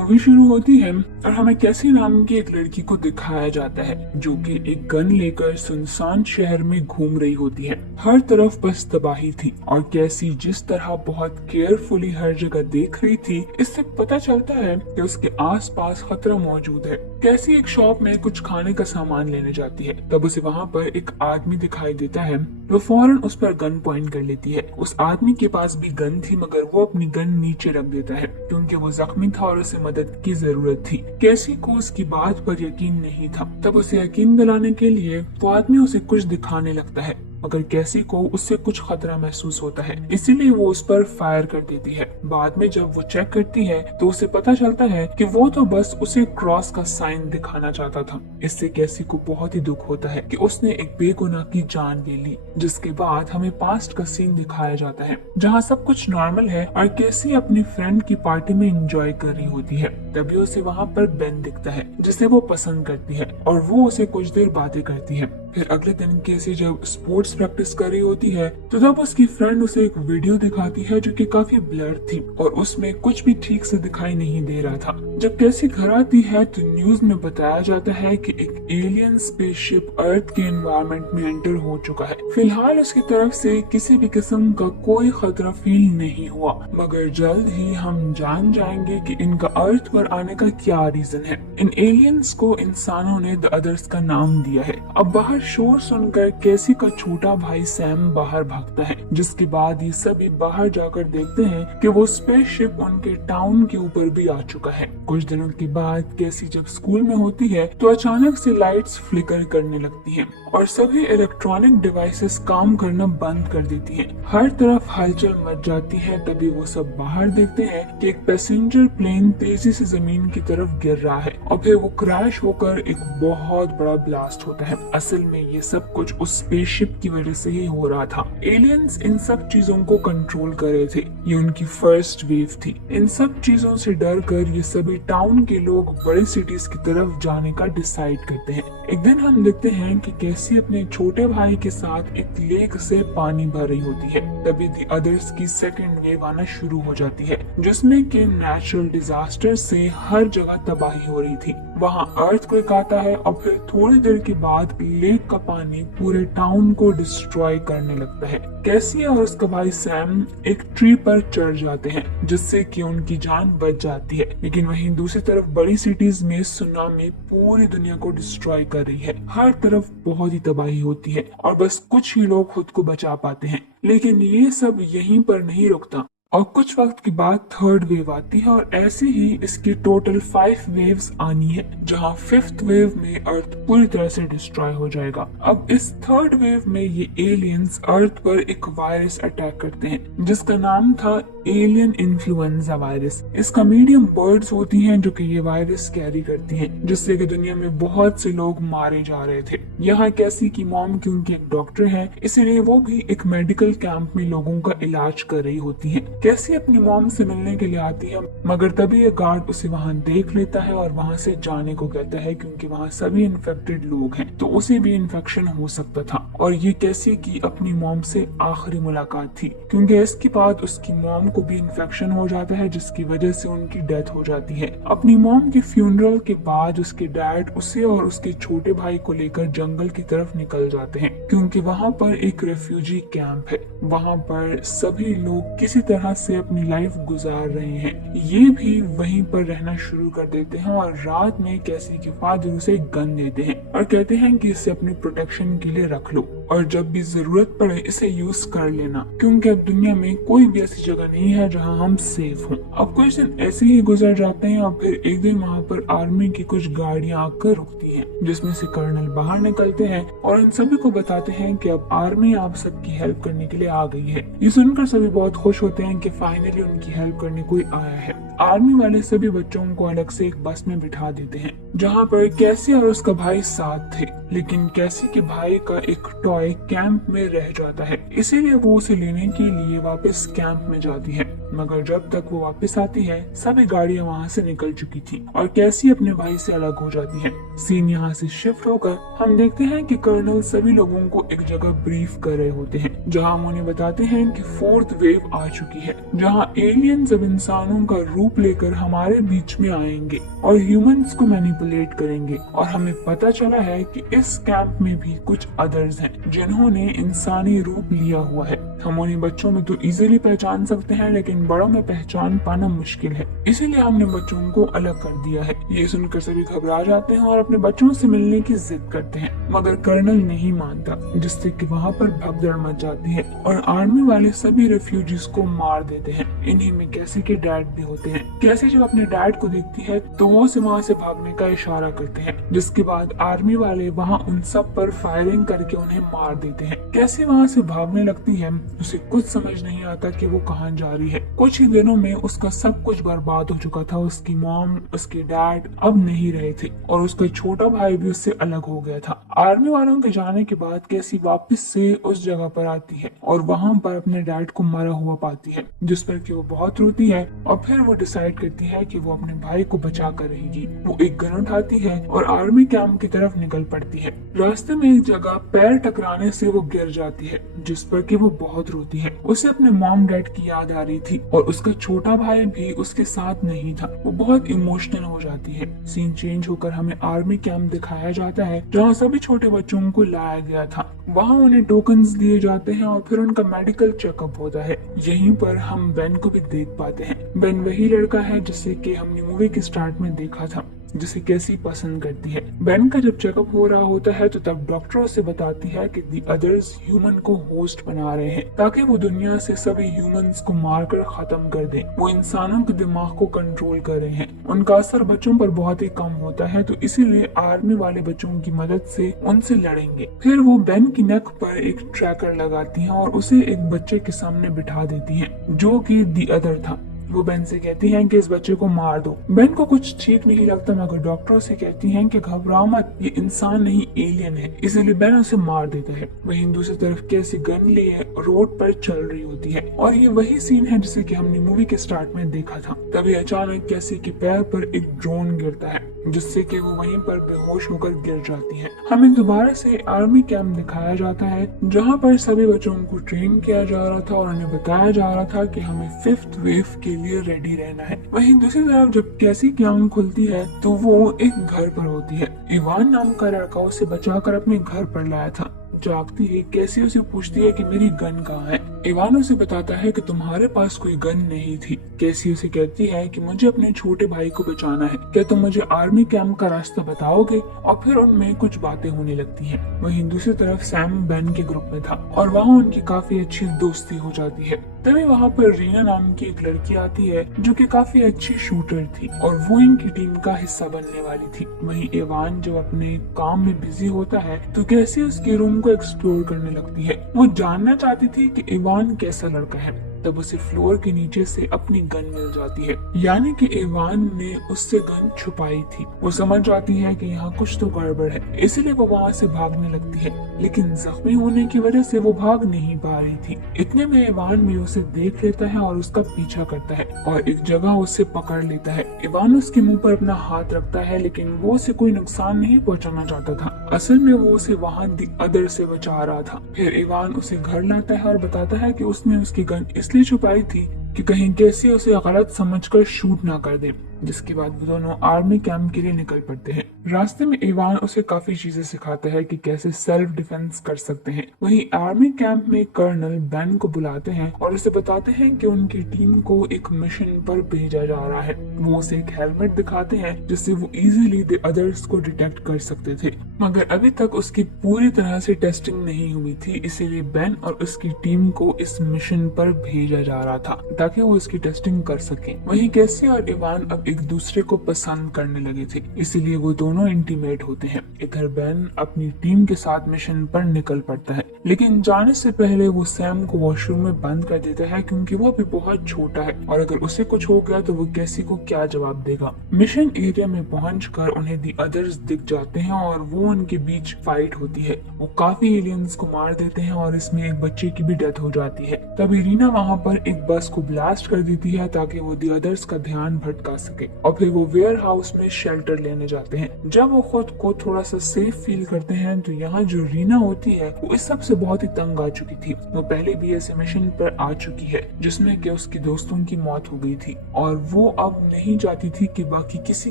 Movie शुरू होती है और हमें कैसी नाम की एक लड़की को दिखाया जाता है जो कि एक गन लेकर सुनसान शहर में घूम रही होती है। हर तरफ बस तबाही थी और कैसी जिस तरह बहुत केयरफुली हर जगह देख रही थी, इससे पता चलता है कि उसके आसपास खतरा मौजूद है। कैसी एक शॉप में कुछ खाने का सामान लेने जाती है, तब उसे वहाँ पर एक आदमी दिखाई देता है। वो फौरन उस पर गन पॉइंट कर लेती है। उस आदमी के पास भी गन थी, मगर वो अपनी गन नीचे रख देता है क्योंकि वो जख्मी था और उसे मदद की जरूरत थी। कैसी को उसकी बात पर यकीन नहीं था। तब उसे यकीन दिलाने के लिए वो आदमी उसे कुछ दिखाने लगता है, मगर कैसी को उससे कुछ खतरा महसूस होता है, इसीलिए वो उस पर फायर कर देती है। बाद में जब वो चेक करती है तो उसे पता चलता है कि वो तो बस उसे क्रॉस का साइन दिखाना चाहता था। इससे कैसी को बहुत ही दुख होता है कि उसने एक बेगुनाह की जान ले ली। जिसके बाद हमें पास्ट का सीन दिखाया जाता है जहाँ सब कुछ नॉर्मल है और कैसी अपनी फ्रेंड की पार्टी में एंजॉय कर रही होती है। तभी उसे वहाँ पर बेन दिखता है जिसे वो पसंद करती है और वो उसे कुछ देर बातें करती है। फिर अगले दिन कैसी जब स्पोर्ट्स प्रैक्टिस कर रही होती है तो तब उसकी फ्रेंड उसे एक वीडियो दिखाती है जो कि काफी ब्लर थी और उसमें कुछ भी ठीक से दिखाई नहीं दे रहा था। जब कैसी घर आती है तो न्यूज में बताया जाता है कि एक एलियन स्पेसशिप अर्थ के एनवायरनमेंट में एंटर हो चुका है। फिलहाल उसकी तरफ से किसी भी किस्म का कोई खतरा फील नहीं हुआ, मगर जल्द ही हम जान जाएंगे कि इनका अर्थ पर आने का क्या रीजन है। इन एलियंस को इंसानों ने द अदर्स का नाम दिया है। अब बाहर शोर सुनकर कैसी का छोटा भाई सैम बाहर भागता है, जिसके बाद ये सभी बाहर जाकर देखते हैं कि वो स्पेसशिप उनके टाउन के ऊपर भी आ चुका है। कुछ दिनों के बाद कैसी जब स्कूल में होती है तो अचानक से लाइट्स फ्लिकर करने लगती हैं और सभी इलेक्ट्रॉनिक डिवाइसेस काम करना बंद कर देती हैं। हर तरफ हलचल मच जाती है। तभी वो सब बाहर देखते हैं कि एक पैसेंजर प्लेन तेजी से जमीन की तरफ गिर रहा है और फिर वो क्रैश होकर एक बहुत बड़ा ब्लास्ट होता है। असल में ये सब कुछ उस स्पेसशिप की वजह से ही हो रहा था। एलियंस इन सब चीजों को कंट्रोल कर रहे थे। ये उनकी फर्स्ट वेव थी। इन सब चीजों से डर कर ये सभी टाउन के लोग बड़े सिटीज की तरफ जाने का डिसाइड करते हैं। एक दिन हम देखते हैं कि कैसी अपने छोटे भाई के साथ एक लेक से पानी भर रही होती है। तभी द अदर्स की सेकेंड वेव आना शुरू हो जाती है, जिसमें कि नेचुरल डिजास्टर से हर जगह तबाही हो रही थी। वहाँ अर्थक्वेक आता है और फिर थोड़ी देर के बाद लेक का पानी पूरे टाउन को डिस्ट्रॉय करने लगता है। कैसी और उसका भाई सैम एक ट्री पर चढ़ जाते हैं, जिससे कि उनकी जान बच जाती है। लेकिन वहीं दूसरी तरफ बड़ी सिटीज में सुनामी पूरी दुनिया को डिस्ट्रॉय कर रही है। हर तरफ बहुत ही तबाही होती है और बस कुछ ही लोग खुद को बचा पाते हैं। लेकिन ये सब यहीं पर नहीं रुकता और कुछ वक्त के बाद थर्ड वेव आती है और ऐसे ही इसकी टोटल 5 वेव्स आनी है, जहां फिफ्थ वेव में अर्थ पूरी तरह से डिस्ट्रॉय हो जाएगा। अब इस थर्ड वेव में ये एलियंस अर्थ पर एक वायरस अटैक करते हैं जिसका नाम था एलियन इन्फ्लुएंजा वायरस। इसका मीडियम बर्ड्स होती हैं जो कि ये वायरस कैरी करती हैं, जिससे कि दुनिया में बहुत से लोग मारे जा रहे थे। यहाँ कैसी की मॉम क्योंकि एक डॉक्टर है, इसलिए वो भी एक मेडिकल कैंप में लोगों का इलाज कर रही होती है। कैसी अपनी मॉम से मिलने के लिए आती है, मगर तभी एक गार्ड उसे वहाँ देख लेता है और वहाँ से जाने को कहता है क्योंकि वहाँ सभी इन्फेक्टेड लोग हैं, तो उसे भी इन्फेक्शन हो सकता था। और ये कैसी की अपनी मॉम से आखिरी मुलाकात थी, क्योंकि इसके बाद उसकी मॉम को भी इन्फेक्शन हो जाता है, जिसकी वजह से उनकी डेथ हो जाती है। अपनी मॉम के फ्यूनरल के बाद उसके डैड उसे और उसके छोटे भाई को लेकर जंगल की तरफ निकल जाते हैं, क्योंकि वहाँ पर एक रेफ्यूजी कैंप है। वहाँ पर सभी लोग किसी तरह से अपनी लाइफ गुजार रहे हैं। ये भी वहीं पर रहना शुरू कर देते हैं और रात में कैसी के फादर उसे गन देते हैं और कहते हैं कि इसे अपनी प्रोटेक्शन के लिए रख लो और जब भी जरूरत पड़े इसे यूज कर लेना, क्योंकि अब दुनिया में कोई भी ऐसी जगह नहीं है जहां हम सेफ हों। अब कुछ दिन ऐसे ही गुजर जाते हैं और फिर एक दिन वहां पर आर्मी की कुछ गाड़ियां आकर रुकती हैं, जिसमें से कर्नल बाहर निकलते हैं और इन सभी को बताते हैं कि अब आर्मी आप सबकी हेल्प करने के लिए आ गई है। ये सुनकर सभी बहुत खुश होते हैं कि फाइनली उनकी हेल्प करने कोई आया है। आर्मी वाले सभी बच्चों को अलग से एक बस में बिठा देते हैं, जहाँ पर कैसी और उसका भाई साथ थे, लेकिन कैसी के भाई का एक टॉय कैंप में रह जाता है, इसीलिए वो उसे लेने के लिए वापस कैंप में जाती है। मगर जब तक वो वापस आती है सभी गाड़ियां वहाँ से निकल चुकी थी और कैसी अपने भाई से अलग हो जाती है। सीन यहाँ से शिफ्ट होकर हम देखते हैं कि कर्नल सभी लोगों को एक जगह ब्रीफ कर रहे होते हैं, जहाँ हम उन्हें बताते हैं कि फोर्थ वेव आ चुकी है, जहाँ एलियंस अब इंसानों का रूप लेकर हमारे बीच में आएंगे और ह्यूमंस को मैनिपुलेट करेंगे। और हमें पता चला है कि इस कैंप में भी कुछ अदर्स हैं जिन्होंने इंसानी रूप लिया हुआ है। हम उन्हें बच्चों में तो इजीली पहचान सकते हैं, लेकिन बड़ों में पहचान पाना मुश्किल है, इसीलिए हमने बच्चों को अलग कर दिया है। ये सुनकर सभी घबरा जाते हैं और अपने बच्चों से मिलने की जिद करते हैं, मगर कर्नल नहीं मानता, जिससे कि वहाँ पर भगदड़ मच जाती है और आर्मी वाले सभी रेफ्यूजीज को मार देते हैं। इन्हीं में कैसी के डैड भी होते हैं। कैसी जब अपने डैड को देखती है तो वो वहाँ से भागने का इशारा करते हैं, जिसके बाद आर्मी वाले वहाँ उन सब पर फायरिंग करके उन्हें मार देते हैं। कैसी वहाँ से भागने लगती है, उसे कुछ समझ नहीं आता कि वो कहाँ जा रही है। कुछ ही दिनों में उसका सब कुछ बर्बाद हो चुका था। उसकी मॉम, उसके डैड अब नहीं रहे थे और उसका छोटा भाई भी उससे अलग हो गया था। आर्मी वालों के जाने के बाद कैसी वापस से उस जगह पर आती है और वहाँ पर अपने डैड को मरा हुआ पाती है, जिस पर कि वो बहुत रोती है और फिर वो डिसाइड करती है कि वो अपने भाई को बचा कर रहेगी। वो एक गन उठाती है और आर्मी कैंप की तरफ निकल पड़ती है। रास्ते में एक जगह पैर टकराने से वो गिर जाती है, जिस पर कि वो बहुत रोती है। उसे अपने मॉम डैड की याद आ रही थी और उसका छोटा भाई भी उसके साथ नहीं था। वो बहुत इमोशनल हो जाती है। सीन चेंज होकर हमें आर्मी कैंप दिखाया जाता है, जहाँ सभी छोटे बच्चों को लाया गया था। वहाँ उन्हें टोकन्स दिए जाते हैं और फिर उनका मेडिकल चेकअप होता है। यहीं पर हम बेन को भी देख पाते हैं। बेन वही लड़का है जिसे कि हमने मूवी के स्टार्ट में देखा था, जिसे कैसी पसंद करती है। बेन का जब चेकअप हो रहा होता है तो तब डॉक्टर उसे बताती है कि दी अदर्स ह्यूमन को होस्ट बना रहे हैं, ताकि वो दुनिया से सभी ह्यूमंस को मारकर खत्म कर दें। वो इंसानों के दिमाग को कंट्रोल कर रहे हैं। उनका असर बच्चों पर बहुत ही कम होता है, तो इसीलिए आर्मी वाले बच्चों की मदद से उनसे लड़ेंगे। फिर वो बेन की नेक पर एक ट्रैकर लगाती है और उसे एक बच्चे के सामने बिठा देती है, जो कि दी अदर था। वो बेन से कहती हैं कि इस बच्चे को मार दो। बेन को कुछ ठीक नहीं लगता, मगर डॉक्टर से कहती हैं कि घबराओ मत, ये इंसान नहीं एलियन है। इसीलिए बेन उसे मार देता है। वहीं दूसरी तरफ कैसी गन लिए रोड पर चल रही होती है और ये वही सीन है जिसे कि हमने मूवी के स्टार्ट में देखा था। तभी अचानक कैसी के पैर पर एक ड्रोन गिरता है, जिससे कि वो वहीं पर बेहोश होकर गिर जाती है। हमें दोबारा से आर्मी कैंप दिखाया जाता है, जहाँ पर सभी बच्चों को ट्रेन किया जा रहा था और उन्हें बताया जा रहा था कि हमें फिफ्थ वेव के लिए रेडी रहना है। वहीं दूसरी तरफ जब कैसी की आंख खुलती है तो वो एक घर पर होती है। इवान नाम का लड़का उसे बचाकर अपने घर पर लाया था। जागती है कैसी उसे पूछती है कि मेरी गन कहाँ है। इवान उसे बताता है कि तुम्हारे पास कोई गन नहीं थी। कैसी उसे कहती है कि मुझे अपने छोटे भाई को बचाना है, क्या तुम मुझे आर्मी कैंप का रास्ता बताओगे? और फिर उनमें कुछ बातें होने लगती हैं। वहीं दूसरी तरफ सैम बेन के ग्रुप में था और वहाँ उनकी काफी अच्छी दोस्ती हो जाती है। तभी वहाँ पर रीना नाम की एक लड़की आती है, जो कि काफी अच्छी शूटर थी और वो इनकी टीम का हिस्सा बनने वाली थी। वहीं इवान जब अपने काम में बिजी होता है तो कैसी उसके रूम को एक्सप्लोर करने लगती है। वो जानना चाहती थी कि इवान कैसा लड़का है। तब उसे फ्लोर के नीचे से अपनी गन मिल जाती है, यानी कि इवान ने उससे गन छुपाई थी। वो समझ जाती है कि यहाँ कुछ तो गड़बड़ है, इसलिए वो वहाँ से भागने लगती है, लेकिन जख्मी होने की वजह से वो भाग नहीं पा रही थी। इतने में इवान भी उसे देख लेता है और उसका पीछा करता है और एक जगह उसे पकड़ लेता है। इवान उसके मुंह पर अपना हाथ रखता है, लेकिन वो उसे कोई नुकसान नहीं पहुँचाना चाहता था। असल में वो उसे वहाँ दी अदर से बचा रहा था। फिर इवान उसे घर लाता है और बताता है कि उसने उसकी गन इसलिए छुपाई थी कि कहीं कैसे उसे गलत समझकर शूट ना कर दे। जिसके बाद वो दोनों आर्मी कैंप के लिए निकल पड़ते हैं। रास्ते में इवान उसे काफी चीजें सिखाता है कि कैसे सेल्फ डिफेंस कर सकते हैं। वहीं आर्मी कैंप में कर्नल बेन को बुलाते हैं और उसे बताते हैं कि उनकी टीम को एक मिशन पर भेजा जा रहा है। वो उसे एक हेलमेट दिखाते हैं जिससे वो इजीली द अदर्स को डिटेक्ट कर सकते थे, मगर अभी तक उसकी पूरी तरह से टेस्टिंग नहीं हुई थी, इसीलिए बेन और उसकी टीम को इस मिशन पर भेजा जा रहा था ताकि वो इसकी टेस्टिंग कर सके। वहीं कैसी और इवान अब एक दूसरे को पसंद करने लगे थे, इसीलिए वो दोनों इंटीमेट होते हैं। इधर बेन अपनी टीम के साथ मिशन पर निकल पड़ता है, लेकिन जाने से पहले वो सैम को वॉशरूम में बंद कर देता है, क्योंकि वो अभी बहुत छोटा है और अगर उसे कुछ हो गया तो वो कैसी को क्या जवाब देगा। मिशन एरिया में पहुंचकर उन्हें दी अदर्स दिख जाते हैं और वो उनके बीच फाइट होती है। वो काफी एलियंस को मार देते हैं और इसमें एक बच्चे की भी डेथ हो जाती है। तभी रीना वहाँ पर एक बस को ब्लास्ट कर देती है ताकि वो दी अदर्स का ध्यान भटका सके। सके और फिर वो वेयर हाउस में शेल्टर लेने जाते हैं। जब वो खुद को थोड़ा सा सेफ फील करते हैं तो यहाँ जो रीना होती है वो इस सब से बहुत ही तंग आ चुकी थी। वो पहले भी ऐसे मिशन पर आ चुकी है जिसमें कि उसके दोस्तों की मौत हो गई थी और वो अब नहीं चाहती थी कि बाकी किसी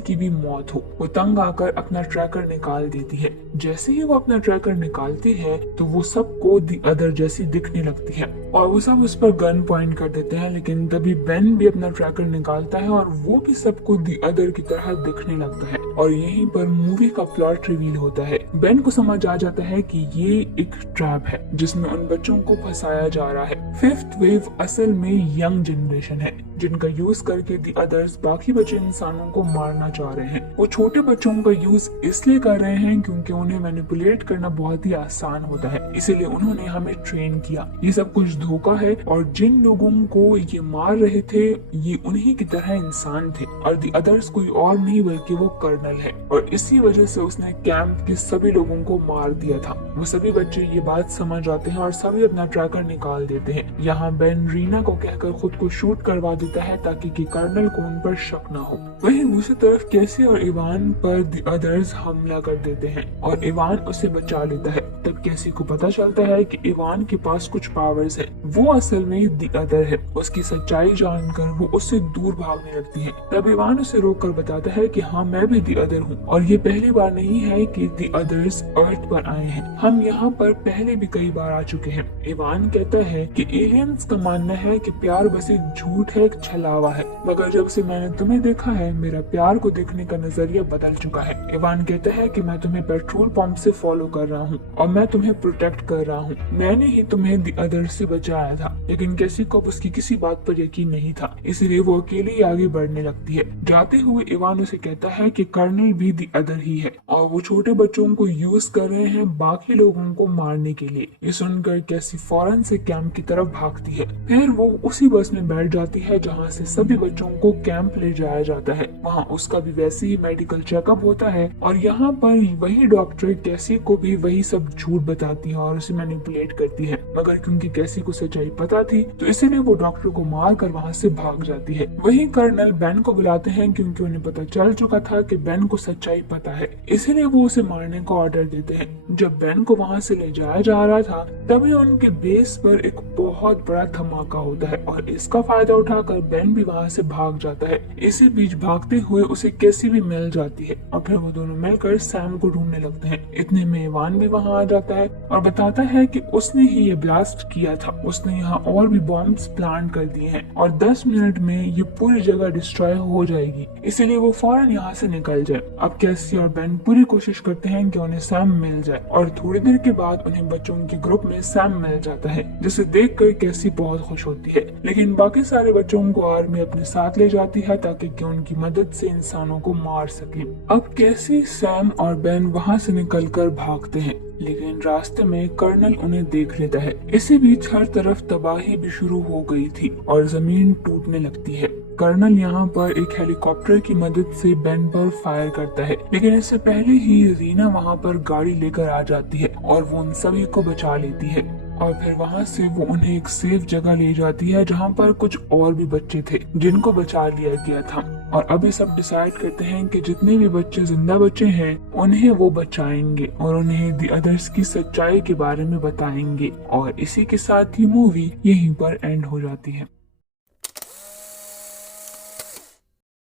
की भी मौत हो। वो तंग आकर अपना ट्रैकर निकाल देती है। जैसे ही वो अपना ट्रैकर निकालती है तो वो सबको दी अदर जैसी दिखने लगती है और वो सब उस पर गन पॉइंट कर देते हैं। लेकिन तभी बेन भी अपना ट्रैकर निकालता है और वो भी सबको दी अदर की तरह दिखने लगता है और यहीं पर मूवी का प्लॉट रिवील होता है। बेन को समझ आ जाता है कि ये एक ट्रैप है जिसमें उन बच्चों को फंसाया जा रहा है। फिफ्थ वेव असल में यंग जनरेशन है जिनका यूज करके दी अदर्स बाकी बचे इंसानों को मारना चाह रहे हैं। वो छोटे बच्चों का यूज इसलिए कर रहे हैं क्योंकि उन्हें मैनिपुलेट करना बहुत ही आसान होता है, इसीलिए उन्होंने हमें ट्रेन किया। ये सब कुछ धोखा है और जिन लोगों को ये मार रहे थे ये उन्हीं की तरह इंसान थे और दी अदर्स कोई और नहीं बल्कि वो कर्नल है और इसी वजह से उसने कैंप के सभी लोगों को मार दिया था। वो सभी बच्चे ये बात समझ आते हैं और सभी अपना ट्रैकर निकाल देते हैं। यहाँ बेन रीना को कहकर खुद को शूट करवा देता है ताकि कि कर्नल को उन पर शक न हो। वहीं दूसरी तरफ कैसी और इवान पर दी अदर्स हमला कर देते हैं और इवान उसे बचा लेता है। तब कैसी को पता चलता है कि इवान के पास कुछ पावर्स है, वो असल में दी अदर है। उसकी सच्चाई जानकर वो उससे दूर भागने लगती है। तब इवान उसे रोककर बताता है कि हाँ मैं भी दी अदर हूँ और ये पहली बार नहीं है कि दी अदर्स अर्थ पर आए हैं, हम यहाँ पर पहले भी कई बार आ चुके हैं। इवान कहता है कि एलियंस का मानना है कि प्यार बस एक झूठ है, एक छलावा है, मगर जब से मैंने तुम्हें देखा है मेरा प्यार को देखने का नजरिया बदल चुका है। इवान कहता है कि मैं तुम्हें पेट्रोल पंप से फॉलो कर रहा हूँ और मैं तुम्हें प्रोटेक्ट कर रहा हूँ, मैंने ही तुम्हें दी अदर से बचाया था। लेकिन कैसी को उसकी किसी बात पर यकीन नहीं था, इसलिए वो अकेले ही आगे बढ़ने लगती है। जाते हुए इवान उसे कहता है कि कर्नल भी दी अदर ही है और वो छोटे बच्चों को यूज कर रहे हैं बाकी लोगों को मारने के लिए। ये सुनकर कैसी फौरन से कैंप की तरफ भागती है। फिर वो उसी बस में बैठ जाती है जहाँ से सभी बच्चों को कैंप ले जाया जाता है। वहाँ उसका भी वैसे ही मेडिकल चेकअप होता है और यहाँ पर वही डॉक्टर कैसी को भी वही सब झूठ बताती है और उसे मैनिपुलेट करती है, मगर क्योंकि कैसी को सच्चाई पता थी तो इसीलिए वो डॉक्टर को मार कर वहाँ से भाग जाती है। वही कर्नल बेन को बुलाते हैं क्योंकि उन्हें पता चल चुका था कि बेन को सच्चाई पता है, इसीलिए वो उसे मारने का ऑर्डर देते हैं। जब बेन को वहाँ से ले जाया जा रहा था तभी उनके बेस पर एक बहुत बड़ा धमाका होता है और इसका फायदा उठाकर बेन भी वहाँ से भाग जाता है। इसी बीच भागते हुए उसे कैसी भी मिल जाती है और फिर वो दोनों मिलकर सैम को ढूंढने लगते हैं। इतने में इवान भी वहाँ आ जाता है और बताता है कि उसने ही ये ब्लास्ट किया था, उसने यहाँ और भी बॉम्ब्स प्लांट कर दिए हैं और 10 मिनट में ये पूरी जगह डिस्ट्रॉय हो जाएगी, इसीलिए वो फौरन यहाँ से निकल जाए। अब कैसी और बेन पूरी कोशिश करते हैं कि उन्हें सैम मिल जाए और थोड़ी देर के बाद उन्हें बच्चों के ग्रुप में सैम मिल जाता है, जिसे देखकर कैसी बहुत खुश होती है। लेकिन बाकी सारे बच्चों को आर्मी अपने साथ ले जाती है ताकि कि उनकी मदद से इंसानों को मार सके। अब कैसी, सैम और बेन वहाँ से निकलकर भागते हैं, लेकिन रास्ते में कर्नल उन्हें देख लेता है। इसी बीच हर तरफ तबाही भी शुरू हो गई थी और जमीन टूटने लगती है। कर्नल यहाँ पर एक हेलीकॉप्टर की मदद से बेन पर फायर करता है, लेकिन इससे पहले ही रीना वहाँ पर गाड़ी लेकर आ जाती है और वो उन सभी को बचा लेती है और फिर वहाँ से वो उन्हें एक सेफ जगह ले जाती है जहाँ पर कुछ और भी बच्चे थे जिनको बचा लिया गया था। और अभी सब डिसाइड करते हैं कि जितने भी बच्चे जिंदा बचे हैं उन्हें वो बचाएंगे और उन्हें दी अदर्स की सच्चाई के बारे में बताएंगे और इसी के साथ ही मूवी यहीं पर एंड हो जाती है।